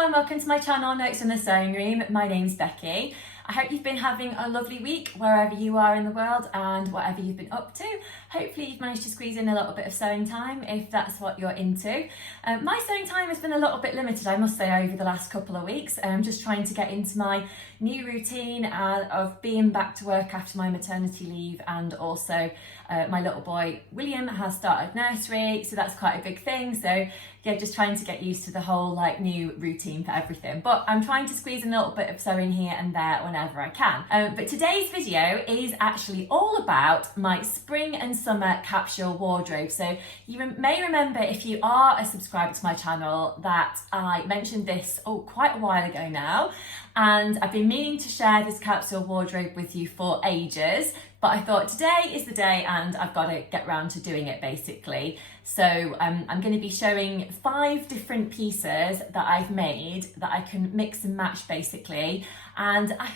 Hello and welcome to my channel Notes in the Sewing Room. My name's Becky. I hope you've been having a lovely week wherever you are in the world and whatever you've been up to. Hopefully you've managed to squeeze in a little bit of sewing time if that's what you're into. My sewing time has been a little bit limited, I must say, over the last couple of weeks. I'm just trying to get into my new routine of being back to work after my maternity leave, and also my little boy William has started nursery, so that's quite a big thing. So yeah, just trying to get used to the whole new routine for everything. But I'm trying to squeeze in a little bit of sewing here and there whenever I can. But today's video is actually all about my spring and summer capsule wardrobe. So you may remember, if you are a subscriber to my channel, that I mentioned this quite a while ago now, and I've been meaning to share this capsule wardrobe with you for ages, but I thought today is the day and I've got to get round to doing it basically. So I'm going to be showing 5 different pieces that I've made that I can mix and match basically, and I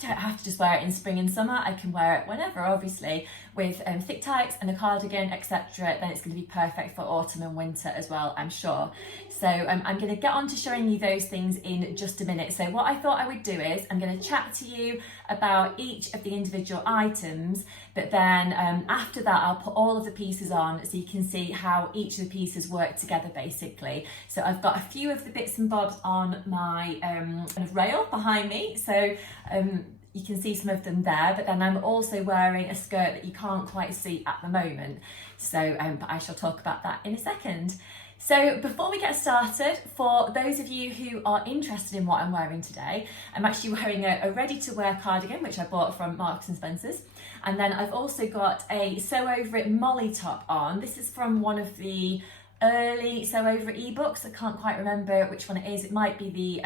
don't have to just wear it in spring and summer. I can wear it whenever, obviously, with thick tights and a cardigan, etc. Then it's going to be perfect for autumn and winter as well, I'm sure. So I'm going to get on to showing you those things in just a minute. So what I thought I would do is I'm going to chat to you about each of the individual items, but then after that I'll put all of the pieces on so you can see how each of the pieces work together basically. So I've got a few of the bits and bobs on my kind of rail behind me, so you can see some of them there, but then I'm also wearing a skirt that you can't quite see at the moment, so but I shall talk about that in a second. So before we get started, for those of you who are interested in what I'm wearing today, I'm actually wearing a ready-to-wear cardigan which I bought from Marks and Spencer's, and then I've also got a Sew Over It Molly top on. This is from one of the early Sew Over It ebooks. I can't quite remember which one it is. It might be the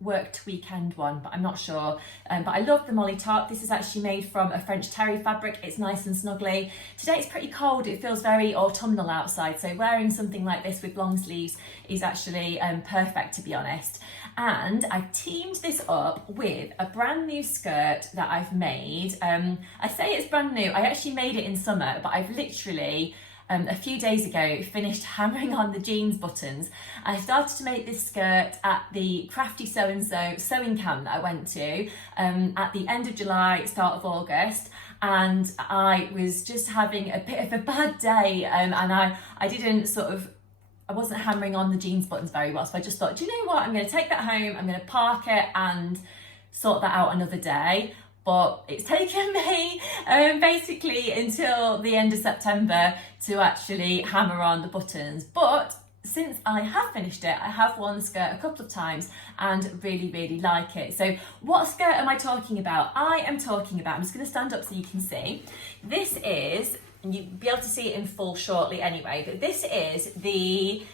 Worked Weekend one, but I'm not sure. But I love the Molly top. This is actually made from a French terry fabric. It's nice and snuggly. Today it's pretty cold. It feels very autumnal outside, so wearing something like this with long sleeves is actually perfect, to be honest. And I've teamed this up with a brand new skirt that I've made. I say it's brand new. I actually made it in summer, but I've literally a few days ago finished hammering on the jeans buttons. I started to make this skirt at the Crafty So-and-So sewing camp that I went to at the end of July, start of August, and I was just having a bit of a bad day, and I wasn't hammering on the jeans buttons very well, so I just thought, do you know what, I'm going to take that home, I'm going to park it and sort that out another day. But it's taken me basically until the end of September to actually hammer on the buttons. But since I have finished it, I have worn the skirt a couple of times and really like it. So what skirt am I talking about? I'm just going to stand up so you can see. This is, and you'll be able to see it in full shortly anyway, but this is the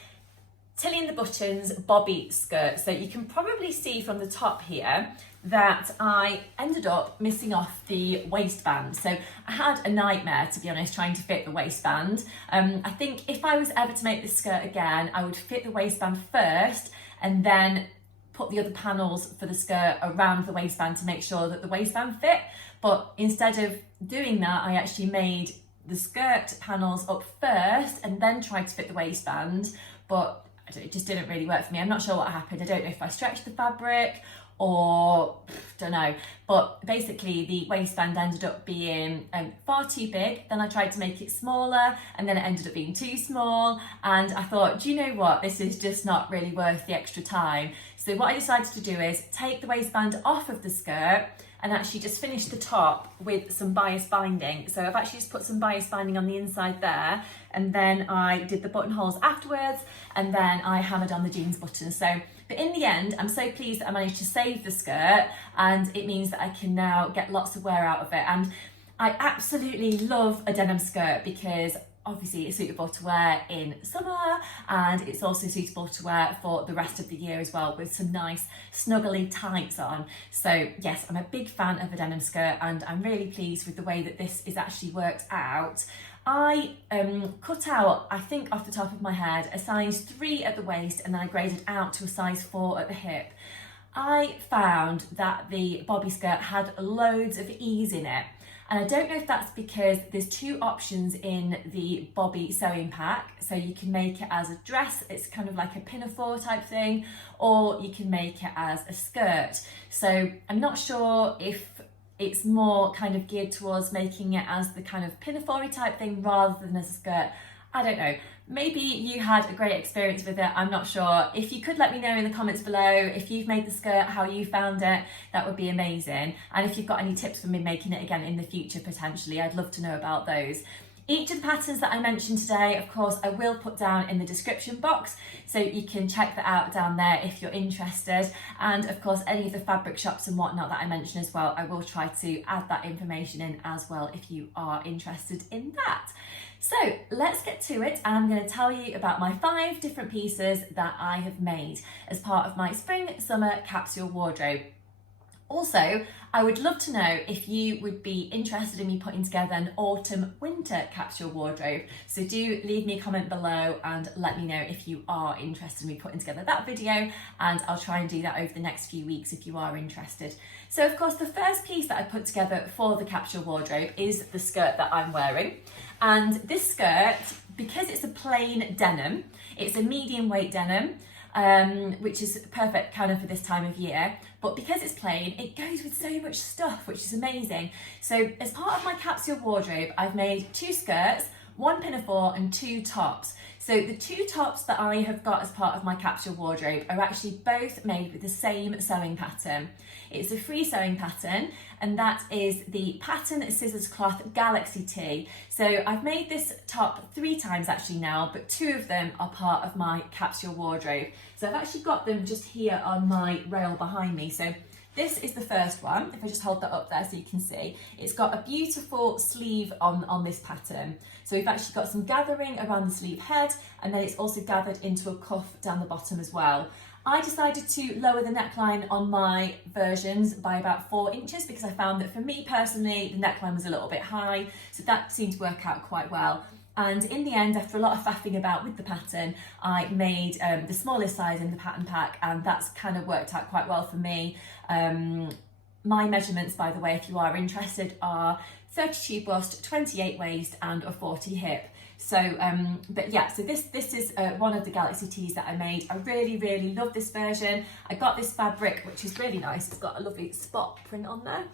Tilly and the Buttons bobby skirt. So you can probably see from the top here that I ended up missing off the waistband. So I had a nightmare, to be honest, trying to fit the waistband. I think if I was ever to make this skirt again, I would fit the waistband first and then put the other panels for the skirt around the waistband to make sure that the waistband fit. But instead of doing that, I actually made the skirt panels up first and then tried to fit the waistband, but it just didn't really work for me. I'm not sure what happened. I don't know if I stretched the fabric or don't know, but basically the waistband ended up being far too big. Then I tried to make it smaller and then it ended up being too small, and I thought, do you know what, this is just not really worth the extra time. So what I decided to do is take the waistband off of the skirt and actually just finish the top with some bias binding. So I've actually just put some bias binding on the inside there, and then I did the buttonholes afterwards, and then I hammered on the jeans buttons. So, but in the end, I'm so pleased that I managed to save the skirt, and it means that I can now get lots of wear out of it. And I absolutely love a denim skirt because obviously it's suitable to wear in summer, and it's also suitable to wear for the rest of the year as well, with some nice snuggly tights on. So yes, I'm a big fan of a denim skirt, and I'm really pleased with the way that this is actually worked out. I cut out, I think off the top of my head, a size 3 at the waist, and then I graded out to a size 4 at the hip. I found that the bobby skirt had loads of ease in it, And I don't know if that's because there's two options in the Bobby sewing pack. So you can make it as a dress, it's kind of like a pinafore type thing, or you can make it as a skirt. So I'm not sure if it's more kind of geared towards making it as the kind of pinafore type thing rather than as a skirt. I don't know. Maybe you had a great experience with it, I'm not sure. If you could let me know in the comments below if you've made the skirt, how you found it, that would be amazing. And if you've got any tips for me making it again in the future potentially, I'd love to know about those. Each of the patterns that I mentioned today, of course, I will put down in the description box, so you can check that out down there if you're interested. And of course, any of the fabric shops and whatnot that I mentioned as well, I will try to add that information in as well if you are interested in that. So let's get to it, and I'm going to tell you about my 5 different pieces that I have made as part of my spring summer capsule wardrobe. Also, I would love to know if you would be interested in me putting together an autumn winter capsule wardrobe. So do leave me a comment below and let me know if you are interested in me putting together that video, and I'll try and do that over the next few weeks if you are interested. So of course, the first piece that I put together for the capsule wardrobe is the skirt that I'm wearing. And this skirt, because it's a plain denim, it's a medium weight denim, which is perfect kind of for this time of year, but because it's plain, it goes with so much stuff, which is amazing. So as part of my capsule wardrobe, I've made 2 skirts, 1 pinafore and 2 tops. So the 2 tops that I have got as part of my capsule wardrobe are actually both made with the same sewing pattern. It's a free sewing pattern, and that is the Pattern Scissors Cloth Galaxy Tee. So I've made this top 3 times actually now, but 2 of them are part of my capsule wardrobe. So I've actually got them just here on my rail behind me. So this is the first one. If I just hold that up there so you can see, it's got a beautiful sleeve on this pattern. So we've actually got some gathering around the sleeve head, and then it's also gathered into a cuff down the bottom as well. I decided to lower the neckline on my versions by about 4 inches because I found that for me personally, the neckline was a little bit high, so that seemed to work out quite well. And in the end, after a lot of faffing about with the pattern, I made the smallest size in the pattern pack, and that's kind of worked out quite well for me. My measurements, by the way, if you are interested, are 32 bust, 28 waist and a 40 hip. So, but yeah, so this is one of the Galaxy tees that I made. I really love this version. I got this fabric, which is really nice. It's got a lovely spot print on there.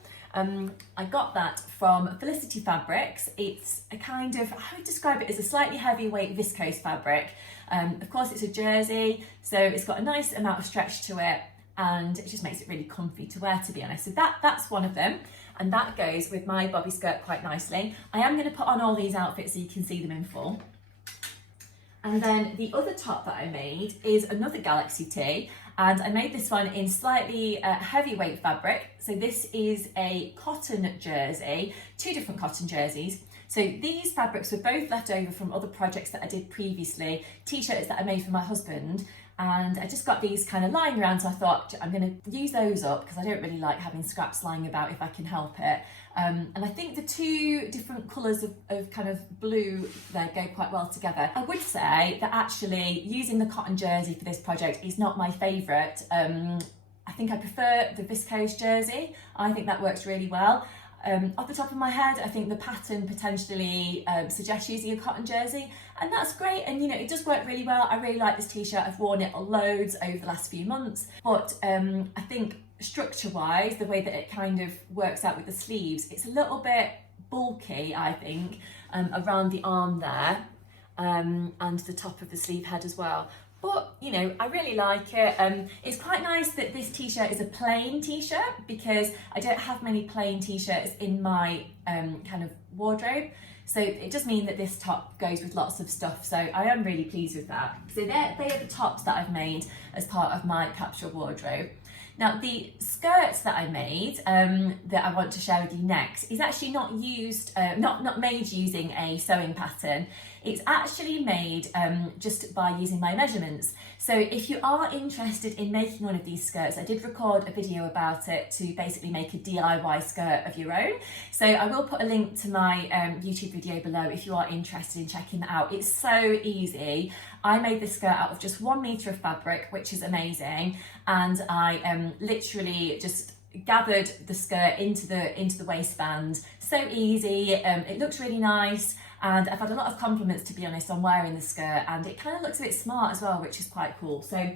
I got that from Felicity Fabrics. It's a kind of, I would describe it as a slightly heavyweight viscose fabric. Of course, it's a jersey, so it's got a nice amount of stretch to it, and it just makes it really comfy to wear, to be honest. So that's one of them, and that goes with my bobby skirt quite nicely. I am going to put on all these outfits so you can see them in full. And then the other top that I made is another Galaxy tee, and I made this one in slightly heavyweight fabric. So this is a cotton jersey, 2 different cotton jerseys. So these fabrics were both left over from other projects that I did previously, t-shirts that I made for my husband, and I just got these kind of lying around, so I thought I'm going to use those up because I don't really like having scraps lying about if I can help it. And I think the 2 different colours of kind of blue there go quite well together. I would say that actually using the cotton jersey for this project is not my favourite. I think I prefer the viscose jersey. I think that works really well. Off the top of my head, I think the pattern potentially suggests using a cotton jersey, and that's great, and you know, it does work really well. I really like this t-shirt. I've worn it loads over the last few months, but I think structure-wise, the way that it kind of works out with the sleeves, it's a little bit bulky, I think, around the arm there, and the top of the sleeve head as well. But, you know, I really like it. It's quite nice that this t-shirt is a plain t-shirt because I don't have many plain t-shirts in my kind of wardrobe. So it does mean that this top goes with lots of stuff. So I am really pleased with that. So they are the tops that I've made as part of my capsule wardrobe. Now the skirts that I made that I want to share with you next is actually not made using a sewing pattern. It's actually made just by using my measurements. So if you are interested in making one of these skirts, I did record a video about it to basically make a DIY skirt of your own. So I will put a link to my YouTube video below if you are interested in checking that out. It's so easy. I made this skirt out of just 1 metre of fabric, which is amazing. And I literally just gathered the skirt into the waistband. So easy, it looks really nice, and I've had a lot of compliments, to be honest, on wearing the skirt, and it kind of looks a bit smart as well, which is quite cool. So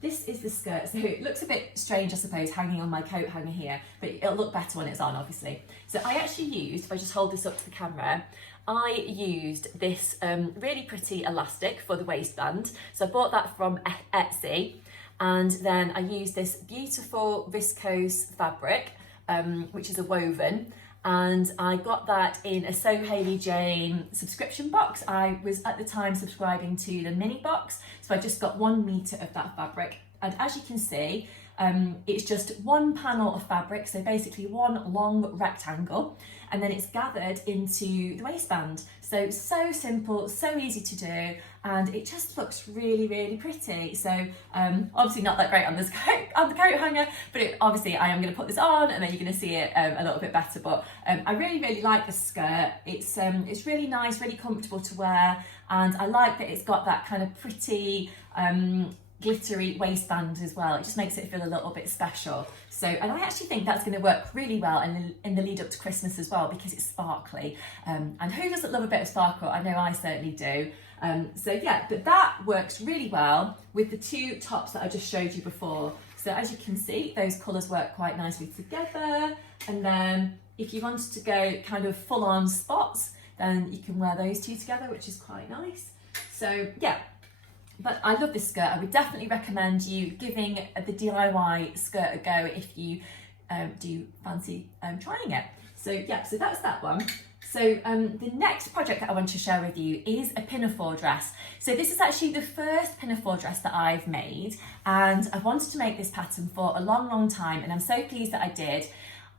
this is the skirt. So it looks a bit strange, I suppose, hanging on my coat hanger here, but it'll look better when it's on, obviously. So I actually used, if I just hold this up to the camera, I used this really pretty elastic for the waistband. So I bought that from Etsy, and then I used this beautiful viscose fabric, which is a woven, and I got that in a So Hayley Jane subscription box. I was at the time subscribing to the mini box, so I just got 1 metre of that fabric, and as you can see, it's just one panel of fabric, so basically one long rectangle, and then it's gathered into the waistband. So simple, so easy to do, and it just looks really, really pretty. So obviously not that great on the coat hanger, but obviously I am going to put this on, and then you're going to see it a little bit better. But I really, really like the skirt. It's really nice, really comfortable to wear, and I like that it's got that kind of pretty glittery waistband as well. It just makes it feel a little bit special. So, and I actually think that's going to work really well in the lead up to Christmas as well, because it's sparkly, and who doesn't love a bit of sparkle? I know I certainly do. So yeah, but that works really well with the 2 tops that I just showed you before. So as you can see, those colours work quite nicely together, and then if you wanted to go kind of full on spots, then you can wear those 2 together, which is quite nice. So yeah, but I love this skirt. I would definitely recommend you giving the DIY skirt a go if you do fancy trying it. So yeah, so that's that one. So the next project that I want to share with you is a Pinafore dress. So this is actually the first Pinafore dress that I've made, and I've wanted to make this pattern for a long, long time, and I'm so pleased that I did.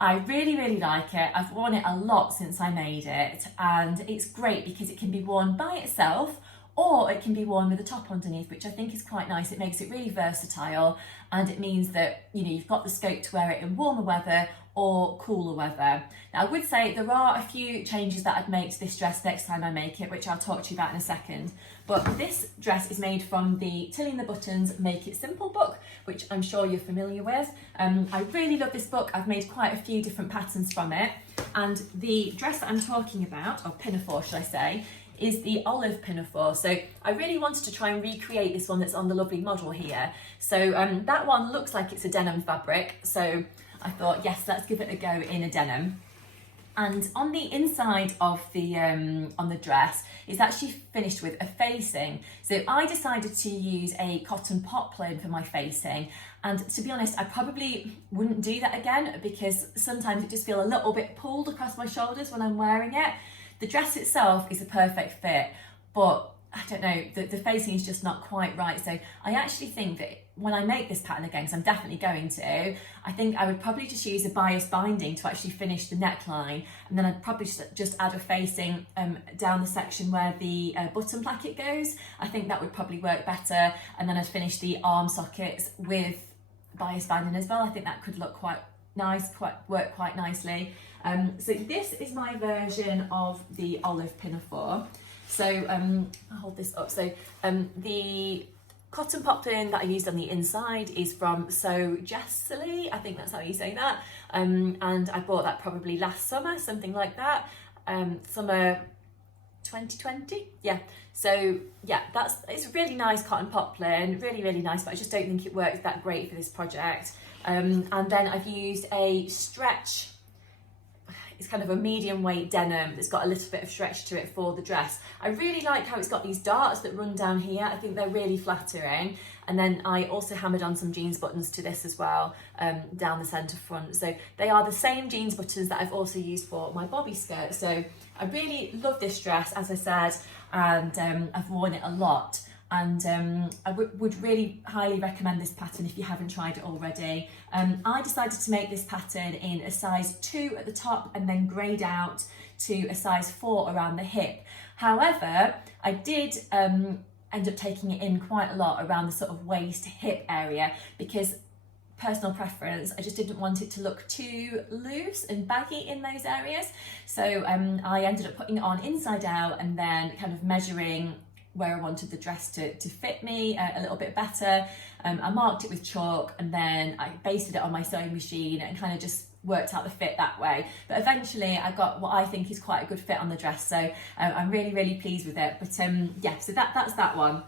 I really, really like it. I've worn it a lot since I made it, and it's great because it can be worn by itself, or it can be worn with a top underneath, which I think is quite nice. It makes it really versatile, and it means that, you know, you've got the scope to wear it in warmer weather or cooler weather. Now, I would say there are a few changes that I'd make to this dress next time I make it, which I'll talk to you about in a second. But this dress is made from the Tilling the Buttons Make It Simple book, which I'm sure you're familiar with. I really love this book. I've made quite a few different patterns from it. And the dress that I'm talking about, or pinafore should I say, is the olive pinafore. So I really wanted to try and recreate this one that's on the lovely model here. So that one looks like it's a denim fabric. So I thought, yes, let's give it a go in a denim. And on the inside of the on the dress, it's actually finished with a facing. So I decided to use a cotton poplin for my facing. And to be honest, I probably wouldn't do that again, because sometimes it just feels a little bit pulled across my shoulders when I'm wearing it. The dress itself is a perfect fit, but I don't know, the facing is just not quite right. So I actually think that when I make this pattern again, because I'm definitely going to, I think I would probably just use a bias binding to actually finish the neckline, and then I'd probably just add a facing down the section where the button placket goes. I think that would probably work better, and then I'd finish the arm sockets with bias binding as well. I think that could look quite nice, work quite nicely. So this is my version of the olive pinafore. So I'll hold this up. So the cotton poplin that I used on the inside is from So Jessily, I think that's how you say that. And I bought that probably last summer, something like that. Summer 2020, yeah. So yeah, it's a really nice cotton poplin, really, really nice, but I just don't think it works that great for this project. And then I've used a stretch, it's kind of a medium weight denim that's got a little bit of stretch to it for the dress. I really like how it's got these darts that run down here. I think they're really flattering. And then I also hammered on some jeans buttons to this as well, down the centre front. So they are the same jeans buttons that I've also used for my bobby skirt. So I really love this dress, as I said, and I've worn it a lot. And I would really highly recommend this pattern if you haven't tried it already. I decided to make this pattern in a size 2 at the top and then grade out to a size 4 around the hip. However, I did end up taking it in quite a lot around the sort of waist hip area, because personal preference, I just didn't want it to look too loose and baggy in those areas. So I ended up putting it on inside out and then kind of measuring where I wanted the dress to fit me a little bit better. I marked it with chalk and then I basted it on my sewing machine and kind of just worked out the fit that way. But eventually I got what I think is quite a good fit on the dress, so I'm really pleased with it. But yeah, so that's that one.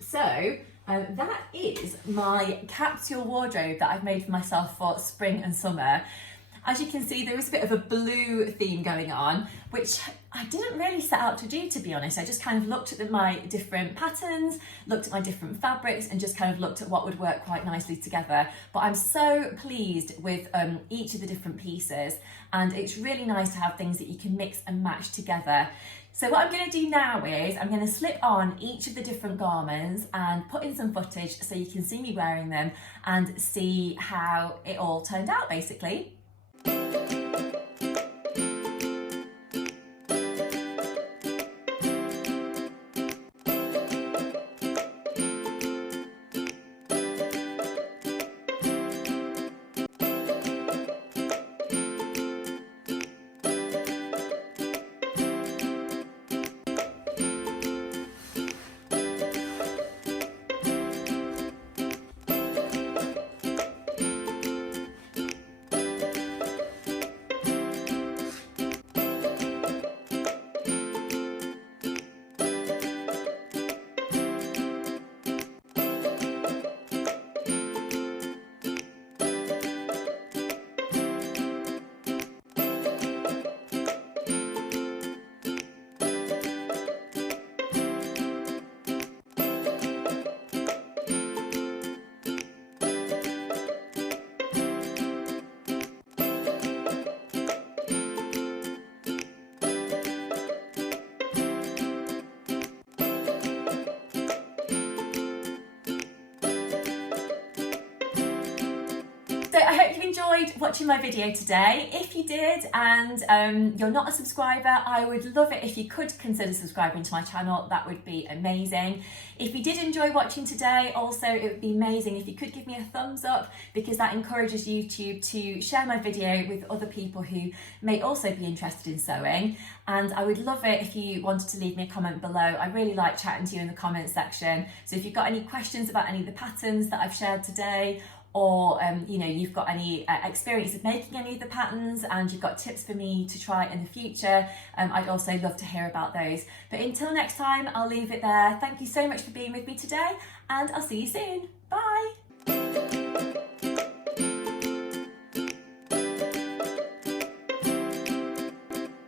So that is my capsule wardrobe that I've made for myself for spring and summer. As you can see, there is a bit of a blue theme going on, which I didn't really set out to do, to be honest. I just kind of looked at my different patterns, looked at my different fabrics, and just kind of looked at what would work quite nicely together. But I'm so pleased with each of the different pieces, and it's really nice to have things that you can mix and match together. So what I'm going to do now is I'm going to slip on each of the different garments and put in some footage so you can see me wearing them and see how it all turned out, basically. So I hope you enjoyed watching my video today. If you did and you're not a subscriber, I would love it if you could consider subscribing to my channel. That would be amazing. If you did enjoy watching today, also it would be amazing if you could give me a thumbs up, because that encourages YouTube to share my video with other people who may also be interested in sewing. And I would love it if you wanted to leave me a comment below. I really like chatting to you in the comments section. So if you've got any questions about any of the patterns that I've shared today, or you know, you've got any experience of making any of the patterns and you've got tips for me to try in the future, I'd also love to hear about those. But until next time, I'll leave it there. Thank you so much for being with me today, and I'll see you soon. Bye.